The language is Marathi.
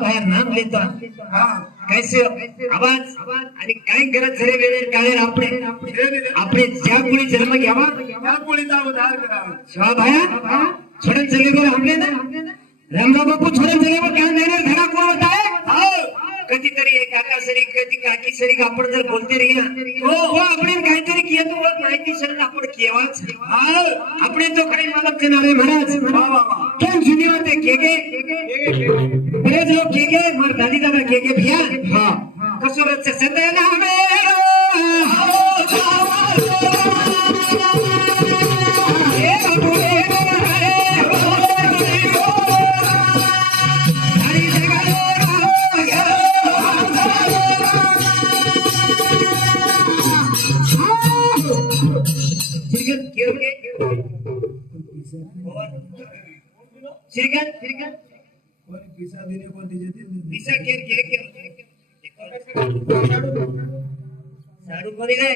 बाहेर नाम लेतो कैसे आवाज आणि काय करत झाले वेळे काळे आपण ज्या कुणी जन्म घ्यावा त्या कुणीचा उद्धार करावा शिवा भाया छोडून चले बरं हमले ना रामराव बापू छोडून चले बरं काय नाही धडा कोण होता है कधीतरी एक काका सरी कधी काकी सरी आपण जर बोलते रही ना हो आपण काहीतरी किया तो माहिती सर आपण केव्हाच આપણે તો કઈ મતલબ છે નારે મહારાજ કેમ સુન્યો તે કેકે બરેજ લોગ કેકે માર દાદી દાદા કેકે ભિયા હા કસરત છે સદેના મેરો એ બાબુ એ श्रीकांत पिसा देने को दीजिए पिसा के साडू कोणी काय